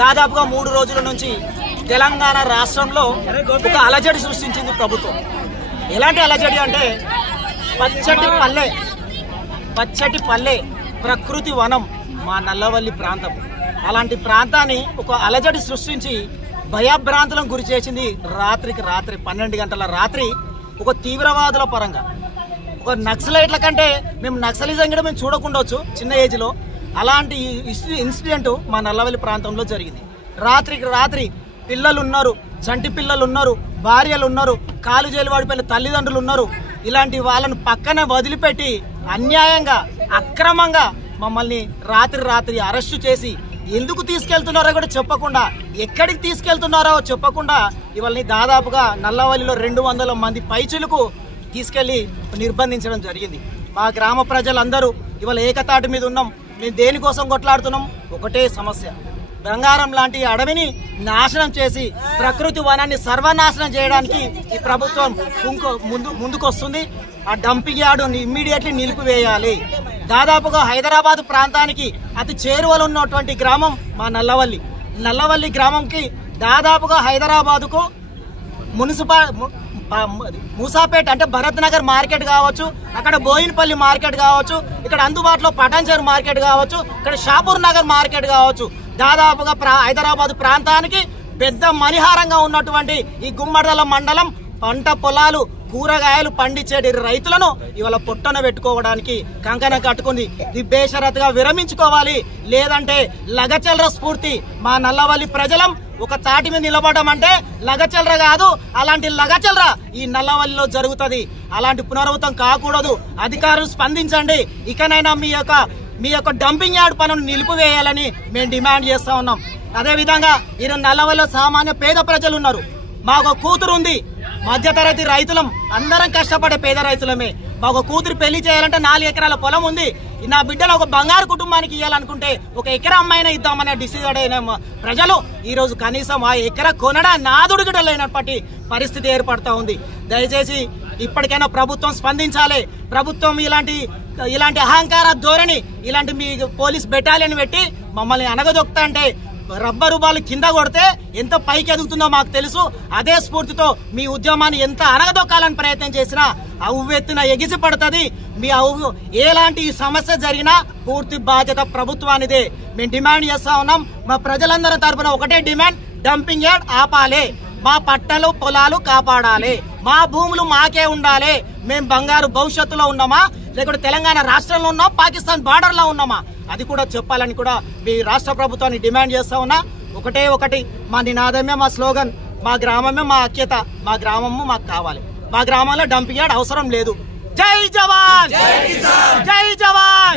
దాదాపుగా 3 రోజుల నుంచి తెలంగాణ రాష్ట్రంలో ఒక అలజడి సృష్టించింది ప్రభుత్వం. ఎలాంటి అలజడి అంటే పచ్చటి పల్లె ప్రకృతి వనం మా నల్లవల్లి ప్రాంతం. అలాంటి ప్రాంతాన్ని ఒక అలజడి సృష్టించి భయభ్రాంతులను గురి చేసింది. రాత్రికి రాత్రి 12 గంటల రాత్రి ఒక తీవ్రవాదుల పరంగా, ఒక నక్సలైట్ల కంటే మేము నక్సలిజం కూడా మేము చూడకుండొచ్చు చిన్న ఏజ్లో. అలాంటి ఇన్సిడెంట్ మా నల్లవల్లి ప్రాంతంలో జరిగింది. రాత్రికి రాత్రి పిల్లలు ఉన్నారు, చంటి పిల్లలు ఉన్నారు, భార్యలు ఉన్నారు, కాలు జైలు పడిపోయిన తల్లిదండ్రులు ఉన్నారు. ఇలాంటి వాళ్ళను పక్కన వదిలిపెట్టి అన్యాయంగా అక్రమంగా మమ్మల్ని రాత్రి అరెస్టు చేసి ఎందుకు తీసుకెళ్తున్నారో కూడా చెప్పకుండా, ఎక్కడికి తీసుకెళ్తున్నారో చెప్పకుండా ఇవాళని దాదాపుగా నల్లవల్లిలో 200 మంది పైచులకు తీసుకెళ్లి నిర్బంధించడం జరిగింది. మా గ్రామ ప్రజలందరూ ఇవాళ ఏకతాటి మీద ఉన్నాం. మేము దేనికోసం కొట్లాడుతున్నాం? ఒకటే సమస్య. బంగారం లాంటి అడవిని నాశనం చేసి ప్రకృతి వనాన్ని సర్వనాశనం చేయడానికి ఈ ప్రభుత్వం ముందుకొస్తుంది. ఆ డంపింగ్ యార్డు ఇమ్మీడియట్లీ నిలిపివేయాలి. దాదాపుగా హైదరాబాద్ ప్రాంతానికి అతి చేరువలో ఉన్నటువంటి గ్రామం మా నల్లవల్లి గ్రామంకి దాదాపుగా హైదరాబాదుకు మూసాపేట అంటే భరత్ నగర్ మార్కెట్ కావచ్చు, అక్కడ బోయినపల్లి మార్కెట్ కావచ్చు, ఇక్కడ అందుబాటులో పటాన్చెరు మార్కెట్ కావచ్చు, ఇక్కడ షాపూర్ నగర్ మార్కెట్ కావచ్చు, దాదాపుగా హైదరాబాద్ ప్రాంతానికి పెద్ద మణిహారంగా ఉన్నటువంటి ఈ గుమ్మడదల మండలం పంట పొలాలు కూరగాయలు పండించే రైతులను ఇవాళ పొట్టన పెట్టుకోవడానికి కంకణం కట్టుకుంది. ఇది బేషరతుగా విరమించుకోవాలి. లేదంటే లగచల్ర స్ఫూర్తి మా నల్లవల్లి ప్రజలం ఒక తాటి మీద నిలబడడం అంటే లగచల్ర కాదు, అలాంటి లగచల్ర ఈ నల్లవల్లిలో జరుగుతుంది. అలాంటి పునరావృతం కాకూడదు. అధికారులు స్పందించండి. ఇకనైనా మీ యొక్క డంపింగ్ యార్డ్ పనులు నిలిపివేయాలని మేము డిమాండ్ చేస్తా ఉన్నాం. అదేవిధంగా ఈ నల్లవల్లిలో సామాన్య పేద ప్రజలు ఉన్నారు. మాకు కూతురు ఉంది, మధ్యతరగతి రైతులం, అందరం కష్టపడే పేద రైతులమే. మాకు కూతురు పెళ్లి చేయాలంటే 4 ఎకరాల పొలం ఉంది. నా బిడ్డను ఒక బంగారు కుటుంబానికి ఇవ్వాలనుకుంటే 1 ఎకరా అమ్మాయినా ఇద్దామనే డిసిజన్ అయిన ప్రజలు ఈరోజు కనీసం ఆ ఎకరా కొనడా నాదుడుగుడ లేనప్పటి పరిస్థితి ఏర్పడతా ఉంది. దయచేసి ఇప్పటికైనా ప్రభుత్వం స్పందించాలి. ప్రభుత్వం ఇలాంటి అహంకార ధోరణి, ఇలాంటి మీ పోలీస్ బెటాలియన్ పెట్టి మమ్మల్ని అనగదొక్తా అంటే రబ్బరు బాల్ కింద కొడితే ఎంత పైకి ఎదుగుతుందో మాకు తెలుసు. అదే స్ఫూర్తితో మీ ఉద్యమాన్ని ఎంత అనగదొక్కాలని ప్రయత్నం చేసినా ఉవ్వెత్తున ఎగిసి పడుతుంది. ఎలాంటి సమస్య జరిగినా పూర్తి బాధ్యత ప్రభుత్వానిదే. మేము డిమాండ్ చేస్తా ఉన్నాం. మా ప్రజలందరి తరఫున ఒకటే డిమాండ్, డంపింగ్ యార్డ్ ఆపాలి. మా పట్టలు పొలాలు కాపాడాలి. మా భూములు మాకే ఉండాలి. మేము బంగారు భవిష్యత్తులో ఉన్నామా, లేకుంటే తెలంగాణ రాష్ట్రంలో ఉన్నామా, పాకిస్తాన్ బార్డర్లో ఉన్నామా, అది కూడా చెప్పాలని కూడా మీ రాష్ట్ర ప్రభుత్వాన్ని డిమాండ్ చేస్తా ఉన్నా. ఒకటి మా నినాదమే, మా స్లోగన్, మా గ్రామమే మా ఐక్యత, మా గ్రామము మాకు కావాలి. మా గ్రామంలో డంపింగ్ యార్డ్ అవసరం లేదు. జై జవాన్, జై జవాన్.